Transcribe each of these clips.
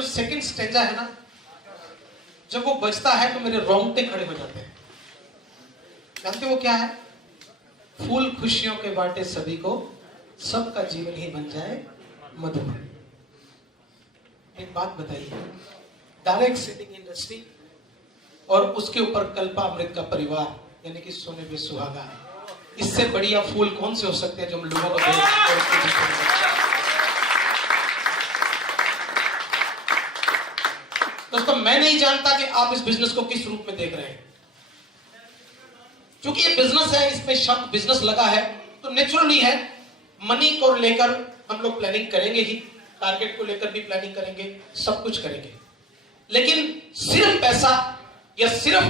जो second stanza है ना, जब वो बजता है तो मेरे रोंगटे खड़े हो जाते हैं। जानते हो वो क्या है? फूल खुशियों के बांटे सभी को, सबका जीवन ही बन जाए मधुर। एक बात बताइए, डायरेक्ट सेलिंग इंडस्ट्री और उसके ऊपर कल्पामृत का परिवार, यानी कि सोने पे सुहागा है, इससे बढ़िया फूल कौन से हो सकते हैं जो हम लोगों को दोस्तों, मैं नहीं जानता कि आप इस बिजनेस को किस रूप में देख रहे हैं। क्योंकि ये बिजनेस है, इसमें शब्द बिजनेस लगा है, तो नेचुरली है मनी को लेकर हम लोग प्लानिंग करेंगे ही, टारगेट को लेकर भी प्लानिंग करेंगे, सब कुछ करेंगे। लेकिन सिर्फ पैसा या सिर्फ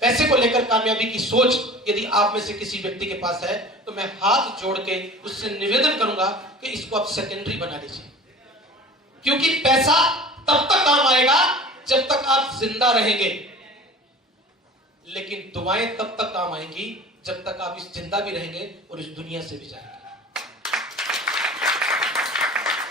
पैसे को लेकर कामयाबी की सोच यदि आप में से किसी व्यक्ति के पास है, तो मैं हाथ जोड़ के उससे निवेदन करूंगा कि इसको आप सेकेंडरी बना लीजिए। क्योंकि पैसा तब तक काम आएगा जब तक आप जिंदा रहेंगे, लेकिन दुआएं तब तक काम आएंगी जब तक आप इस जिंदा भी रहेंगे और इस दुनिया से भी जाएंगे।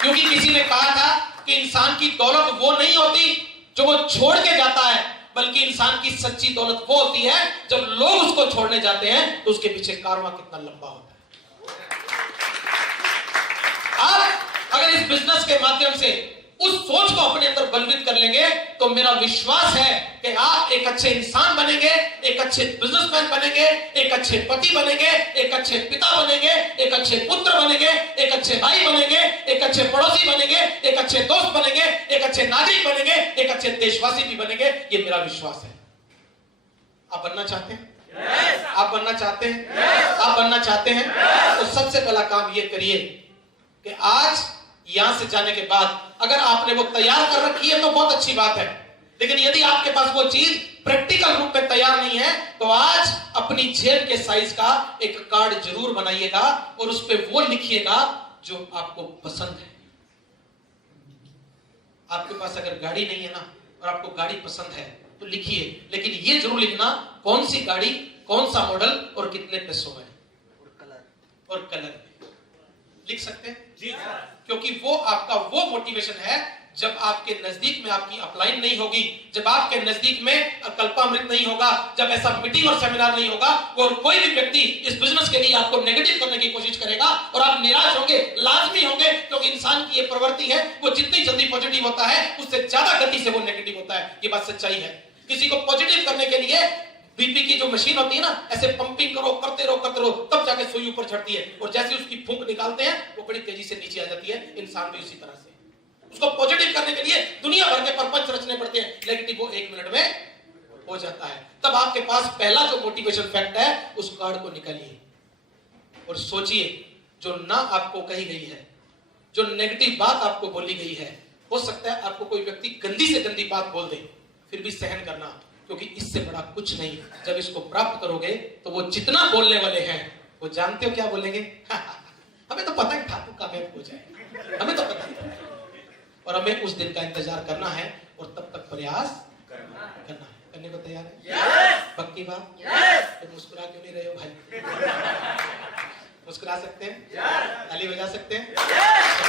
क्योंकि किसी ने कहा था कि इंसान की दौलत वो नहीं होती जो वो छोड़ के जाता है, बल्कि इंसान की सच्ची दौलत वो होती है जब लोग उसको छोड़ने जाते हैं तो उसके पीछे कारवां कितना लंबा होता है। आप अगर इस बिजनेस के माध्यम से उस सोच को अपने अंदर बलवित कर लेंगे तो मेरा विश्वास है कि आप एक अच्छे इंसान बनेंगे, एक अच्छे बिजनेसमैन बनेंगे, एक अच्छे पति बनेंगे, एक अच्छे पिता बनेंगे, एक अच्छे पुत्र बनेंगे, एक अच्छे भाई बनेंगे, एक अच्छे पड़ोसी बनेंगे, एक अच्छे दोस्त बनेंगे, एक अच्छे नागरिक बनेंगे, एक अच्छे देशवासी भी बनेंगे। ये मेरा विश्वास है। आप बनना चाहते हैं? yes. आप बनना चाहते हैं? yes. आप बनना चाहते हैं? yes. तो सबसे पहला काम ये करिए कि आज यहां से जाने के बाद अगर आपने वो तैयार कर रखी है तो बहुत अच्छी बात है, लेकिन यदि आपके पास वो चीज प्रैक्टिकल रूप में तैयार नहीं है तो आज अपनी जेब के साइज का एक कार्ड जरूर बनाइएगा और उस पर वो लिखिएगा जो आपको पसंद है। आपके पास अगर गाड़ी नहीं है ना और आपको गाड़ी पसंद है तो लिखिए, लेकिन ये जरूर लिखना कौन सी गाड़ी, कौन सा मॉडल और कितने पैसों में और कलर लिख सकते हैं जी, क्योंकि वो आपका वो मोटिवेशन है। जब आपके नजदीक में आपकी अपलाइन नहीं होगी, जब आपके नजदीक में कल्पामृत नहीं होगा, जब ऐसा मीटिंग और सेमिनार नहीं होगा और कोई भी व्यक्ति इस बिजनेस के लिए आपको नेगेटिव करने की कोशिश करेगा और आप निराश होंगे, लाजमी होंगे, क्योंकि इंसान की ये प्रवृत्ति है, वो जितनी जल्दी पॉजिटिव होता है उससे ज्यादा गति से वो नेगेटिव होता है। ये बात सच्चाई है। किसी को पॉजिटिव करने के लिए बीपी की जो मशीन होती है ना, ऐसे पंपिंग करो, करते रहो, तब जाके सुई ऊपर चढ़ती है और जैसे उसकी फूंक निकालते हैं वो बड़ी तेजी से नीचे आ जाती है। इंसान भी उसी तरह से, उसको पॉजिटिव करने के लिए दुनिया भर के प्रपंच रचने पड़ते हैं, नेगेटिव वो 1 मिनट में हो जाता है। तब आपके पास पहला जो मोटिवेशन फैक्ट है उस कार्ड को निकालिए और सोचिए जो ना आपको कही गई है, जो नेगेटिव बात आपको बोली गई है, हो सकता है आपको कोई व्यक्ति गंदी से गंदी बात बोल दे, फिर भी सहन करना, क्योंकि इससे बड़ा कुछ नहीं। जब इसको प्राप्त करोगे तो वो जितना बोलने वाले हैं वो जानते हो क्या बोलेंगे? हमें तो पता ही था तू कामयाब हो जाए, हमें तो पता ही, और हमें उस दिन का इंतजार करना है और तब तक प्रयास करना है। करने को तैयार है? yes! पक्की बात? yes! तो मुस्कुरा क्यों नहीं रहे हो भाई? मुस्कुरा सकते हैं? yes! ताली बजा सकते हैं? yes!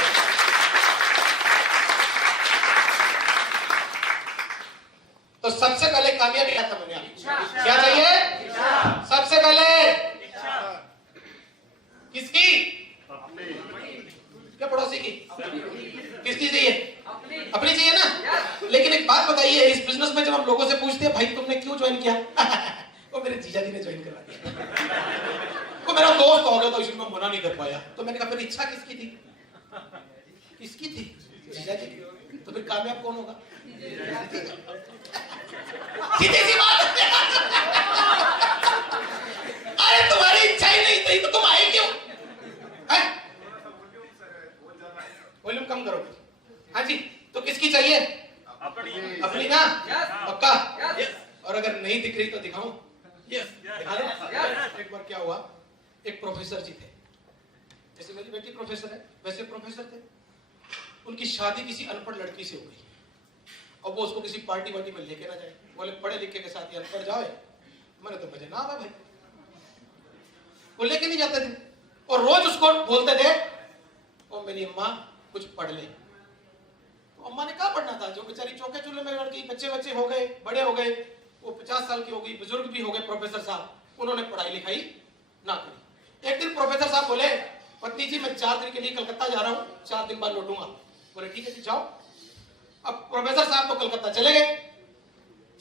तो सबसे पहले कामयाबी क्या था? क्या चाहिए? सबसे पहले किसकी? क्या पड़ोसी की? किसकी चाहिए? अपनी चाहिए ना। लेकिन एक बात बताइए, इस बिजनेस में जब हम लोगों से पूछते हैं भाई तुमने क्यों ज्वाइन किया? वो मेरे जीजा जी ने ज्वाइन करवा दिया, वो मेरा दोस्त हो गया था इसलिए मैं मना नहीं कर पाया। तो मैंने कहा फिर इच्छा किसकी थी? किसकी थी? जीजा जी की। तो फिर कामयाब कौन होगा? सीधी सी बात है। अरे तुम्हारी इच्छा ही नहीं थी तो तुम आए क्यों? वॉल्यूम कम करो। हाँ जी, तो किसकी चाहिए? अपनी ना, पक्का? और अगर नहीं दिख रही तो दिखाऊं? दिखा दो। एक बार क्या हुआ, एक प्रोफेसर जी थे, जैसे मेरी बेटी प्रोफेसर है वैसे प्रोफेसर थे। उनकी शादी किसी अनपढ़ लड़की से हो गई और वो उसको किसी पार्टी वार्टी में लेके ना जाए। बोले पढ़े लिखे के साथ ही अनपढ़ जाओ। मैंने तो मजे ना आवा भाई, वो लेके नहीं जाते थे और रोज उसको बोलते थे ओ मेरी अम्मा कुछ पढ़ ले। तो अम्मा ने कहा पढ़ना था, जो बेचारी चौके चूल्हे में लड़की, बच्चे हो गए, बड़े हो गए, वो 50 साल की हो गई, बुजुर्ग भी हो गए प्रोफेसर साहब, उन्होंने पढ़ाई लिखाई ना करी। एक दिन प्रोफेसर साहब बोले, पत्नी जी मैं 4 दिन के लिए कलकत्ता जा रहा हूँ, 4 दिन बाद लौटूंगा। बोले ठीक है जी जाओ। अब प्रोफेसर साहब तो कलकत्ता चले गए।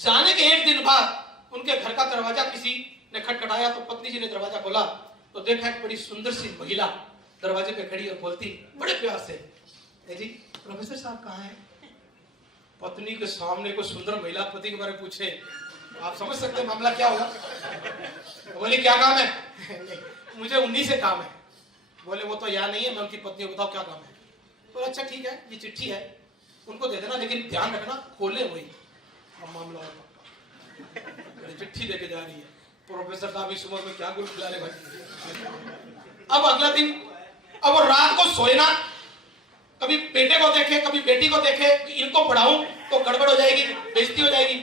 जाने के 1 दिन बाद उनके घर का दरवाजा किसी ने खटखटाया, तो पत्नी जी ने दरवाजा खोला तो देखा एक बड़ी सुंदर सी महिला दरवाजे पे खड़ी और बोलती बड़े प्यार से, जी प्रोफेसर साहब कहाँ हैं? पत्नी के सामने कोई सुंदर महिला पति के बारे में पूछे, आप समझ सकते हैं मामला क्या होगा। बोले क्या काम है? मुझे उन्हीं से काम है। बोले वो तो यहाँ नहीं है, मैं उनकी पत्नी को बताओ क्या काम है। तो अच्छा ठीक है, ये चिट्ठी है, उनको दे देना, लेकिन ध्यान रखना खोले वही। मामला चिट्ठी देके जा रही है। प्रोफेसर साहब इस उम्र में क्या गुल खिला रहे भाई। अब अगला दिन, अब वो रात को सोए ना, कभी बेटे को देखे कभी बेटी को देखे, इनको पढ़ाऊं तो गड़बड़ हो जाएगी, बेइज्जती हो जाएगी।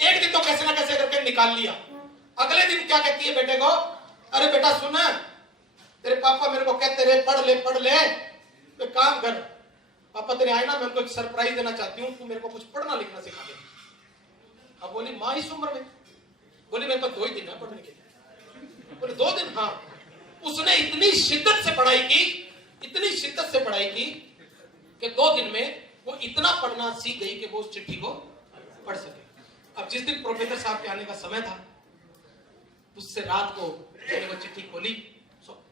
एक दिन तो कैसे ना कैसे करके निकाल लिया। अगले दिन क्या कहती है बेटे को, अरे बेटा सुन, तेरे पापा मेरे को कहते रहे पढ़ ले, तो काम कर, पापा तेरे आए ना, मैं उनको एक सरप्राइज देना चाहती हूँ, तू मेरे को कुछ पढ़ना लिखना सिखा दे। अब बोली माँ इस उम्र में? बोली मेरे पास 2 ही दिन है पढ़ने के लिए। बोले 2 दिन? हाँ। उसने इतनी शिद्दत से पढ़ाई की, इतनी शिद्दत से पढ़ाई की कि 2 दिन में वो इतना पढ़ना सीख गई कि वो उस चिट्ठी को पढ़ सके। अब जिस दिन प्रोफेसर साहब के आने का समय था, उससे रात को वो चिट्ठी खोली,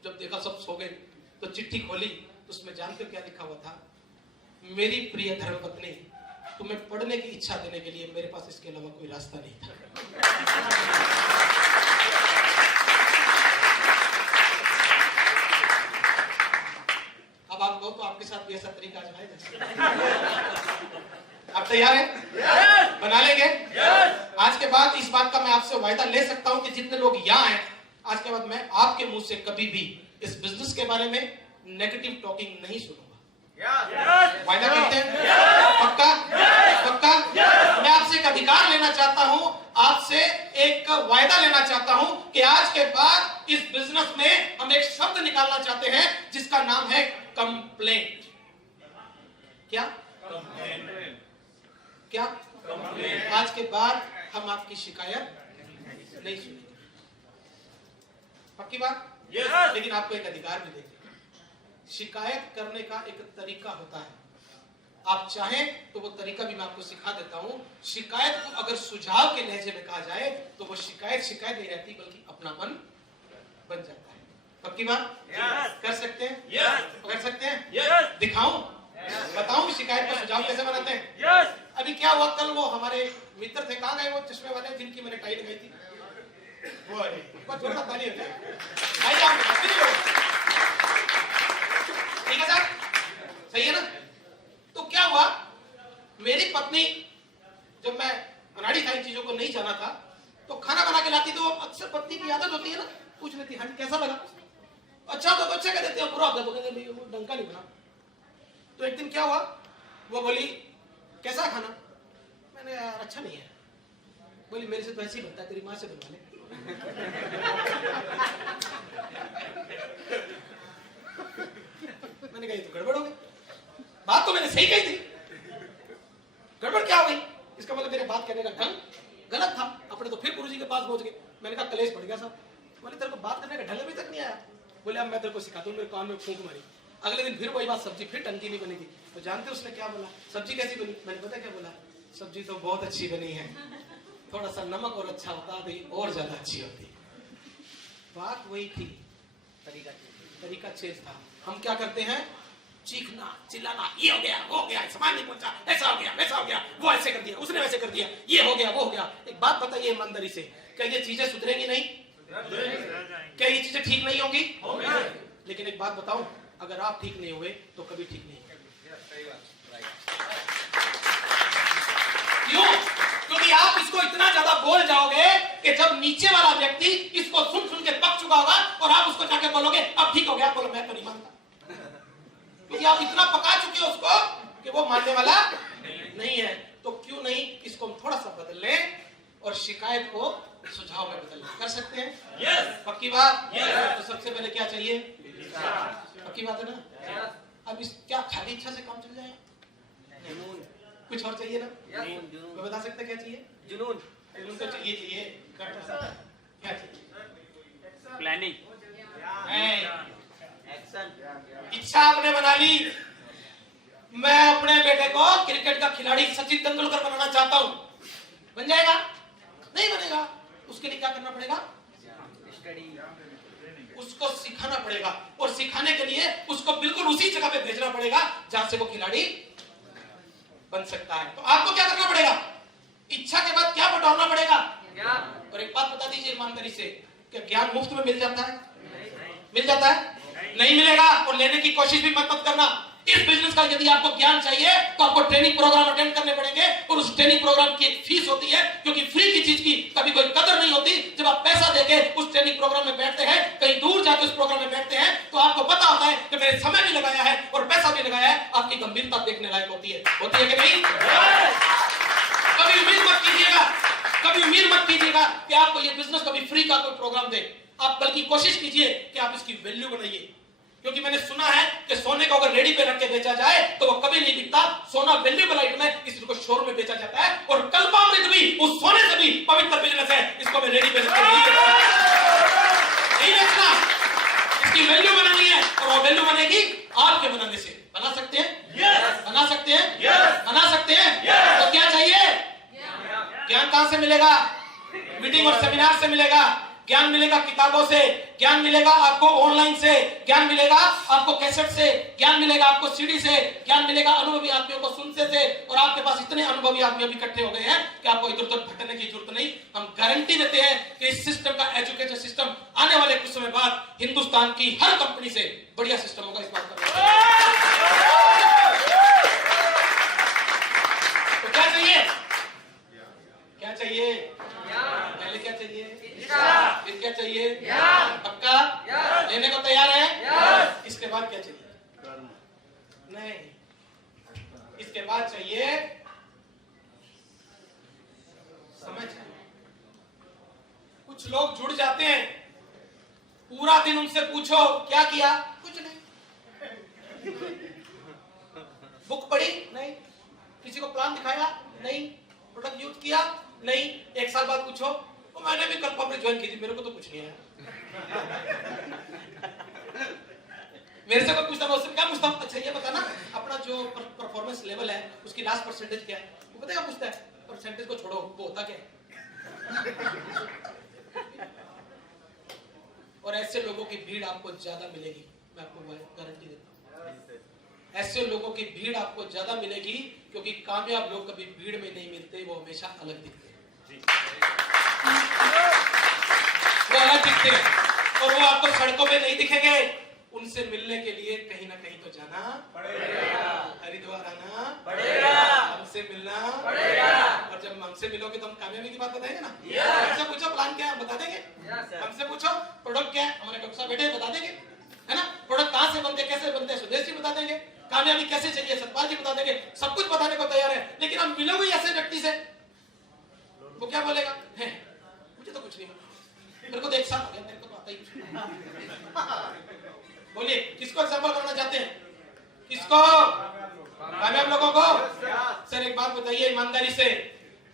जब देखा सब सो गए, तो चिट्ठी खोली तो उसमें जानते हो क्या लिखा हुआ था? मेरी प्रिय धर्मपत्नी, तुम्हें पढ़ने की इच्छा देने के लिए मेरे पास इसके अलावा कोई रास्ता नहीं था। अब आप कहो तो आपके साथ भी ऐसा तरीका आजमाए। आप तैयार हैं? बना लेंगे? आज के बाद इस बात का मैं आपसे वायदा ले सकता हूं कि जितने लोग यहाँ हैं, आज के बाद मैं आपके मुंह से कभी भी इस बिजनेस के बारे में नेगेटिव टॉकिंग नहीं सुनूंगा। वायदा करते हैं? पक्का? पक्का? मैं आपसे एक अधिकार लेना चाहता हूं, आपसे एक वायदा लेना चाहता हूं कि आज के बाद इस बिजनेस में हम एक शब्द निकालना चाहते हैं जिसका नाम है कंप्लेंट। क्या? क्या? आज के बाद हम आपकी शिकायत नहीं सुनेंगे। पक्की बात? लेकिन आपको एक अधिकार भी देंगे। शिकायत करने का एक तरीका होता है, आप चाहें तो वो तरीका भी मैं आपको सिखा देता हूं। शिकायत को अगर सुझाव के लहजे में कहा जाए तो वो शिकायत नहीं रहती, बल्कि अपनापन बन जाता है। पक्की बात? कर सकते हैं? कर सकते हैं? दिखाऊं? बताऊं शिकायत का सुझाव कैसे बनाते हैं? अभी क्या हुआ, कल वो हमारे मित्र थे, कहाँ गए वो चश्मे वाले जिनकी मैंने टाई लगाई थी? वो ताली हो जाए। ठीक है सर, सही है ना? तो क्या हुआ, मेरी पत्नी, जब मैं अनाड़ी था, इन चीजों को नहीं जाना था, तो खाना बना के लाती, तो अक्सर पत्नी की आदत होती है ना, पूछ लेती हाँ कैसा लगा? अच्छा तो अच्छा कह देते हैं, बुरा होता तो कहते वो डंका नहीं बना। तो एक दिन क्या हुआ, वो बोली कैसा खाना? मैंने यार अच्छा नहीं है। बोली मेरे से तो ऐसे ही बनता है, तेरी माँ से बनवा ले। मैंने कहा तो गड़बड़ हो गई, बात तो मैंने सही कही थी, गड़बड़ क्या हो गई? इसका मतलब मेरे बात कहने का ढंग गलत था। अपने तो फिर गुरुजी के पास पहुंच गए। मैंने कहा कलेश पड़ गया साहब। बोले तेरे को बात करने का ढंग अभी तक नहीं आया? बोले अब मैं तेरे को सिखाता हूँ। मेरे कान में फूंक मारी। अगले दिन फिर वही बात, सब्जी फिर टंकी नहीं बनेगी। तो जानते उसने क्या बोला? सब्जी कैसी बनी? मैंने पता क्या बोला? सब्जी तो बहुत अच्छी बनी है, थोड़ा सा नमक और अच्छा होता तो और ज्यादा अच्छी होती। बात वही थी, तरीका चेंज था। हम क्या करते हैं? चीखना चिल्लाना, ये हो गया वो हो गया, सामान नहीं पहुंचा, ऐसा हो गया वैसा हो गया, वो ऐसे कर दिया उसने वैसे कर दिया, ये हो गया वो हो गया। एक बात बताइए ईमानदारी से, क्या ये चीजें सुधरेंगी नहीं? क्या ये चीजें ठीक नहीं होंगी? लेकिन एक बात बताऊं, अगर आप ठीक नहीं हुए तो कभी ठीक नहीं होगा। क्यों? क्योंकि आप इसको इतना ज्यादा बोल जाओगे कि जब नीचे वाला व्यक्ति इसको सुन सुन के पक चुका होगा और आप उसको जाके बोलोगे अब ठीक हो गया, बोलो मैं तो नहीं मानता। क्योंकि आप इतना पका चुके हो उसको कि वो मानने वाला नहीं है। तो क्यों नहीं इसको हम थोड़ा सा बदल लें और शिकायत को सुझाव में बदल लें? कर सकते हैं? yes. पक्की बात? yes. तो सबसे पहले क्या चाहिए? पक्की बात है ना? अब इस क्या खाली इच्छा से काम चल जाएगा? कुछ और चाहिए ना? मैं बता सकता क्या चाहिए? जुनून। जुनून तो चाहिए। क्या चाहिए? प्लानिंग, इच्छा आपने बना ली, मैं अपने बेटे को क्रिकेट का खिलाड़ी सचिन तेंदुलकर बनाना चाहता हूं, बन जाएगा? नहीं बनेगा। उसके लिए क्या करना पड़ेगा? उसको सिखाना पड़ेगा, और सिखाने के लिए उसको बिल्कुल उसी जगह पे भेजना पड़ेगा जहां से वो खिलाड़ी बन सकता है। तो आपको क्या करना पड़ेगा? इच्छा के बाद क्या बटोरना पड़ेगा? और एक बात बता दीजिए ईमानदारी से, क्या ज्ञान मुफ्त में मिल जाता है? मिल जाता है? नहीं मिलेगा, और लेने की कोशिश भी मत करना। इस बिजनेस का यदि आपको ज्ञान चाहिए तो आपको ट्रेनिंग प्रोग्राम अटेंड करने पड़ेंगे, और उस ट्रेनिंग प्रोग्राम की एक फीस होती है, क्योंकि फ्री की चीज की कभी कोई कदर नहीं होती। जब आप पैसा देके उस ट्रेनिंग प्रोग्राम में बैठते हैं, कहीं दूर जाके उस प्रोग्राम में बैठते हैं, तो आपको पता होता है कि मैंने समय भी लगाया है और पैसा भी लगाया है। आपकी गंभीरता देखने लायक होती है कि नहीं? कभी उम्मीद मत कीजिएगा, कभी उम्मीद मत कीजिएगा कि आपको ये बिजनेस कभी फ्री का कोई प्रोग्राम दे। आप बल्कि कोशिश कीजिए कि आप इसकी वैल्यू बनाइए, क्योंकि मैंने सुना है कि सोने को अगर रेडी पे रख के बेचा जाए तो वो कभी नहीं बिकता। सोना वैल्यूएबल आइटम है, इसको शोरूम में बेचा जाता है, और कल्पामृत भी उस सोने से भी पवित्र बिजनेस है। इसको मैं रेडी पे रख के नहीं बेचना, इसकी वैल्यू बनानी है, और वो वैल्यू बनेगी आपके बनाने से। बना सकते हैं? बना सकते हैं? बना सकते हैं? तो क्या चाहिए? ज्ञान कहां से मिलेगा? मीटिंग और सेमिनार से मिलेगा। ज्ञान मिलेगा किताबों से, ज्ञान मिलेगा आपको ऑनलाइन से, ज्ञान मिलेगा आपको कैसेट से, ज्ञान मिलेगा आपको सीडी से, ज्ञान मिलेगा अनुभवी आदमियों को सुनने से। और आपके पास इतने अनुभवी आदमी अभी इकट्ठे हो गए हैं कि आपको इधर उधर भटकने की जरूरत नहीं। हम गारंटी देते हैं कि इस सिस्टम का, एजुकेशन सिस्टम, आने वाले कुछ समय बाद हिंदुस्तान की हर कंपनी से बढ़िया सिस्टम होगा। इस बात का तो क्या चाहिए? क्या चाहिए? पहले क्या चाहिए? फिर क्या चाहिए? पक्का? लेने को तैयार है? इसके बाद क्या चाहिए? नहीं, इसके बाद चाहिए समझ। कुछ लोग जुड़ जाते हैं, पूरा दिन उनसे पूछो क्या किया? कुछ नहीं। बुक पढ़ी? नहीं। किसी को प्लान दिखाया? नहीं। प्रोडक्ट यूज किया? नहीं। एक साल बाद पूछो, तो मैंने भी कल्पामृत ज्वाइन की थी, मेरे को तो कुछ नहीं आया। मेरे से कोई पूछता, मैं उससे क्या पूछता हूँ? अच्छा ये बता ना, अपना जो परफॉर्मेंस लेवल है उसकी लास्ट परसेंटेज क्या है? वो पता है पूछता है? परसेंटेज को छोड़ो, वो होता क्या है? और ऐसे लोगों की भीड़ आपको ज्यादा मिलेगी, मैं आपको गारंटी देता हूँ। ऐसे लोगों की भीड़ आपको ज्यादा मिलेगी, क्योंकि कामयाब लोग कभी भीड़ में नहीं मिलते, वो हमेशा अलग दिखते हैं। वो अलग दिखते हैं, और वो आपको सड़कों पे नहीं दिखेंगे। उनसे मिलने के लिए कहीं ना कहीं तो जाना पड़ेगा, हरिद्वार आना पड़ेगा, हमसे मिलना पड़ेगा। और जब हमसे मिलोगे तो हम कामयाबी की बात बताएंगे ना। हमसे पूछो प्लान क्या है, बता देंगे। हमसे पूछो प्रोडक्ट क्या है, हमारे डॉक्टर साहब बैठे बता देंगे, है ना। प्रोडक्ट कहां से बनते, कैसे बनते हैं, सुदेश जी बता देंगे। कामयाबी कैसे चाहिए, सतपाल जी बता देंगे। सब कुछ बताने को तैयार है, लेकिन हम मिलोगे ऐसे व्यक्ति से, वो क्या बोलेगा? है मुझे तो कुछ नहीं, मेरे को तो एक साल हो गया, मेरे को तो आता ही कुछ। बोलिए किसको एग्जांपल करना चाहते हैं? किसको? कामयाब लोगों को। सर एक बात बताइए ईमानदारी से,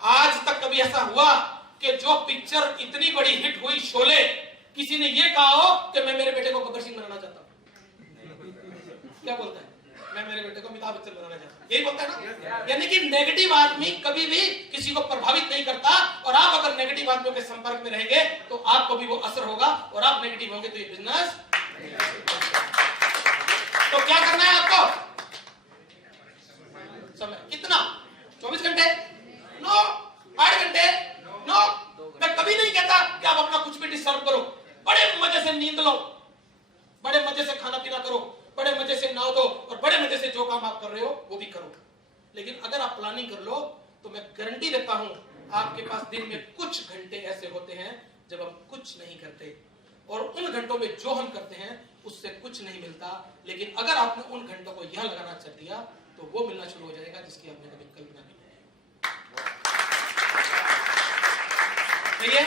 आज तक कभी ऐसा हुआ कि जो पिक्चर इतनी बड़ी हिट हुई शोले, किसी ने ये कहा हो कि मैं मेरे बेटे को गब्बर सिंह बनाना चाहता हूं? क्या बोलता है? मैं मेरे बेटे को अमिताभ बच्चन बनाना चाहता हूं, यही बोलता है ना। यानी कि नेगेटिव आदमी कभी भी किसी को प्रभावित नहीं करता, और आप अगर नेगेटिव आदमियों के संपर्क में रहेंगे तो आपको भी वो असर होगा, और आप नेगेटिव होंगे तो ये बिजनेस। तो क्या करना है आपको? समय कितना? 24 घंटे? नो। 8 घंटे? नो। मैं कभी नहीं कहता कि आप अपना कुछ भी डिस्टर्ब करो। बड़े मजे से नींद लो, बड़े मजे से खाना पीना करो, बड़े मजे से नहा दो, और बड़े मजे से जो काम आप कर रहे हो वो भी करो। लेकिन अगर आप प्लानिंग कर लो तो मैं गारंटी देता हूं आपके पास दिन में कुछ घंटे ऐसे होते हैं जब हम कुछ नहीं करते, और उन घंटों में जो हम करते हैं उससे कुछ नहीं मिलता। लेकिन अगर आपने उन घंटों को यहां लगाना चल दिया तो वो मिलना शुरू हो जाएगा जिसकी आपने कभी कल्पना भी नहीं की। सही है?